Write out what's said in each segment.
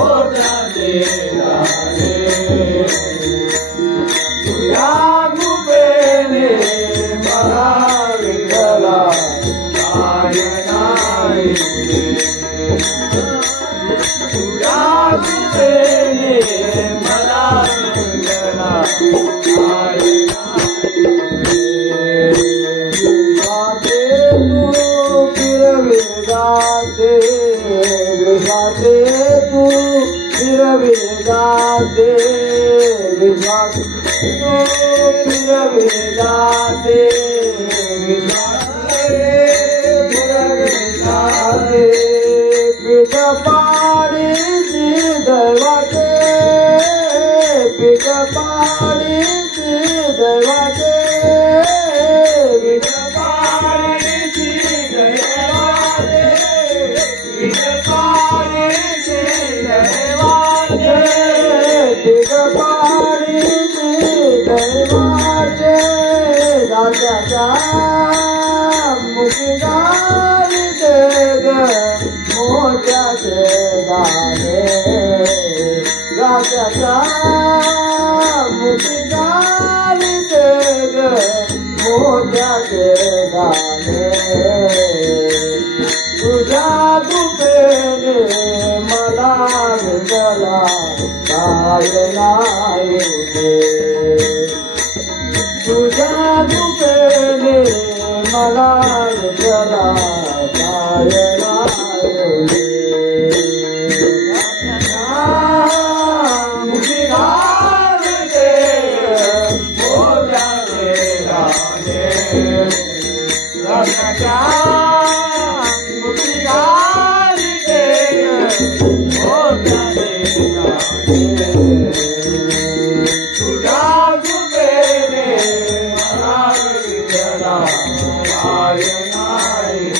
मोत्याचे दाणे तुझ्या कृपेने मला विठ्ठला काय नाही तुझ्या कृपेने मला विठ्ठला काय गाते विश्वासे तू फिरवे गाते विश्वासे तू फिरवे गाते विश्वासे फिरवे गाते पीठ पाडीची दैवाचे पीठ पाडीची दैवाचे पीठ पाडीची दैवाचे राजाच्या मुखी गालिते ग मोत्याचे दाणे राजाच्या मुखी गालिते ग मोत्याचे दाणे तुझ्या कृपेने मला विठ्ठला काय नाही तुझ्या कृपेने मला विठ्ठला काय नाही मुखी घालते मोत्याचे दाणे राजाच्या तुझ्या कृपेने मला विठ्ठला काय नाही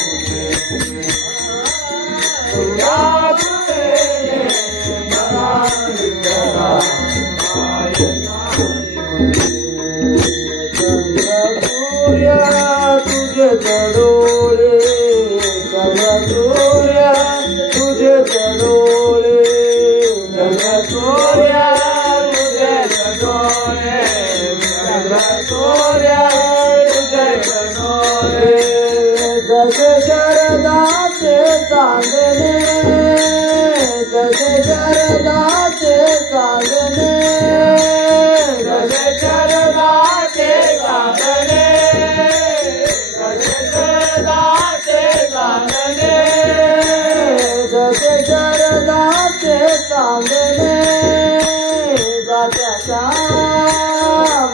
तुझ्या कृपेने मला विठ्ठला काय चंद्रसूर्य तुझे चढोळे चंद्रसूर्य तुझे चढोळे चंद्रसूर्य तुझे चढोळे चंद्रसूर्य तुझे चढोळे जसे शरदाचे चांदणे जसे शरदाचे चांदणे जसे शरदाचे चांदणे जसे शरदाचे चांदणे जसे शरदाचे चांदणे जात्याच्या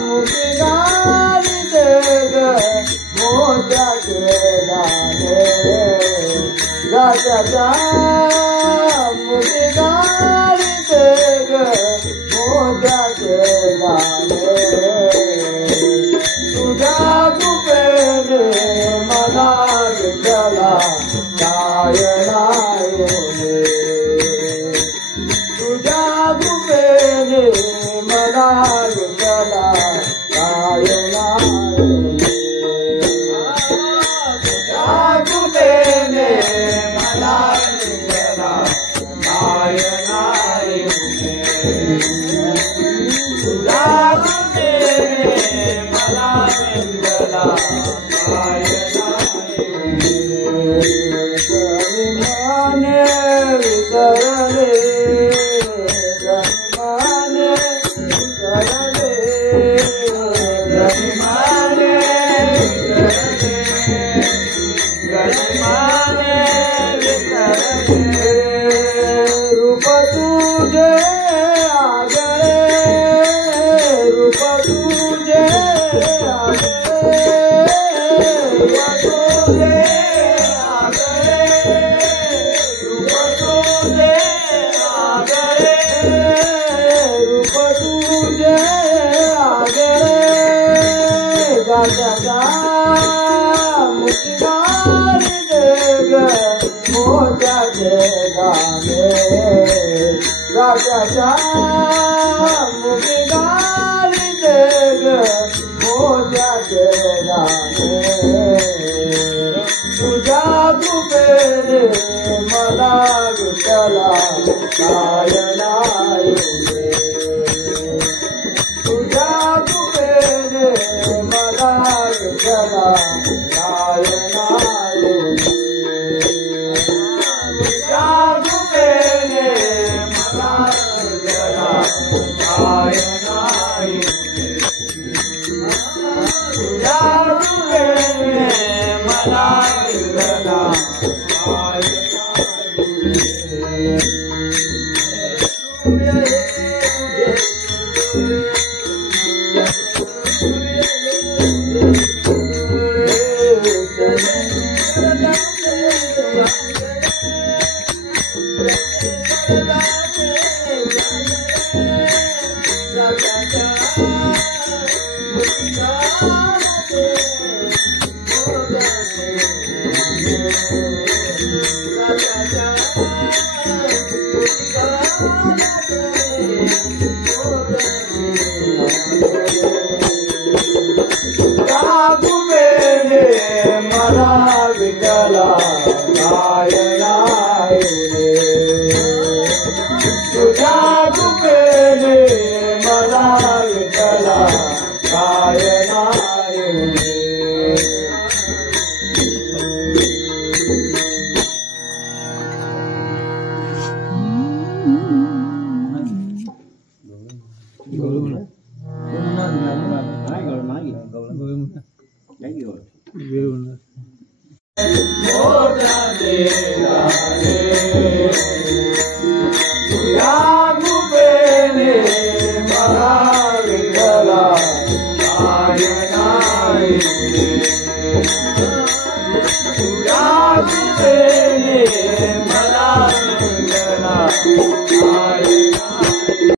मुखी गालिते ग मोत्याचे दाणे जात्याच्या मुखी गालिते ग मोत्याचे दाणे तुझ्या कृपेने मला विठ्ठला काय नाही तुझ्या कृपेने मला विठ्ठला काय नाही तुझ्या कृपेने मला विठ्ठला काय नाही तुझ्या कृपेने मला विठ्ठला काय नाही विसरले जन्माने विसरले जन्माने जन्माने विसरले रूप तुझे आगळे रूप तुझे आगळे रूप तुझे आगळे रूप तुझे आगळे रूप तुझे आगळे जात्याच्या मुखी गालिते ग मोत्याचे दाणे राजाच्या मुखी गालिते ग मोत्याचे दाणे तुझ्या कृपेने मला विठ्ठला गायना तुझ्या कृपेने मला विठ्ठला गायना तुझ्या कृपेने मला विठ्ठला गायना तुझ्या कृपेने मला विठ्ठला विठ्ठला गायना तुझ्या कृपेने मला विठ्ठला गायना मला